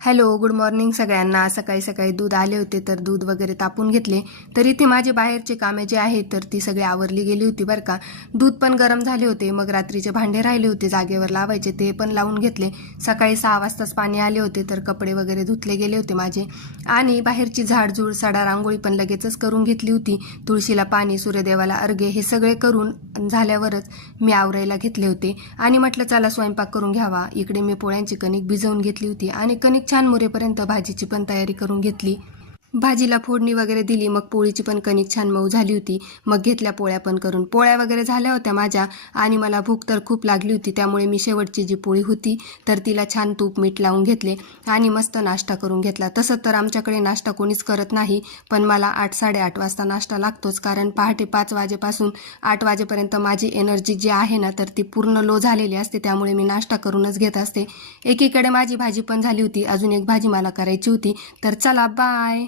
Hello, good morning सगळ्यांना. सकाळी सकाळी दूध आले होते तर दूध वगैरे तापून घेतले. तर इथे माझे बाहेरचे कामे जे आहेत तर ती सगळी आवरली गेली होती बरं का. दूध पण गरम झाले होते. मग रात्रीचे भांडे राहिले होते जागेवर लावायचे, ते पण लावून घेतले. सकाळी 6 वाजताच पाणी आले होते तर कपडे वगैरे धुतले गेले होते माझे. आणि बाहेरची झाडझूड सडा रांगोळी पण लगेचच करून घेतली होती. तुळशीला पाणी, सूर्यदेवाला अर्घ्य हे सगळे करून झाल्यावरच मी आवरायला घेतले होते. आणि म्हटलं चला स्वयंपाक करून घ्यावा. इकडे मी पोळ्यांची कणिक भिजवून घेतली होती आणि कणिक छान मुरेपर्यंत भाजीची पण तयारी करून घेतली. भाजीला फोडणी वगैरे दिली. मग पोळीची पण कणिक छान मऊ झाली होती. मग घेतल्या पोळ्या पण करून. पोळ्या वगैरे झाल्या होत्या माझ्या आणि मला भूक तर खूप लागली होती. त्यामुळे मी शेवटची जी पोळी होती तर तिला छान तूप मीठ लावून घेतले आणि मस्त नाश्ता करून घेतला. तसं तर आमच्याकडे नाश्ता कोणीच करत नाही, पण मला 8-8:30 वाजता नाश्ता लागतोच. कारण पहाटे 5 वाजेपासून 8 वाजेपर्यंत माझी एनर्जी जी आहे ना तर ती पूर्ण लो झालेली असते. त्यामुळे मी नाश्ता करूनच घेत असते. एकीकडे माझी भाजी पण झाली होती, अजून एक भाजी मला करायची होती. तर चला बाय.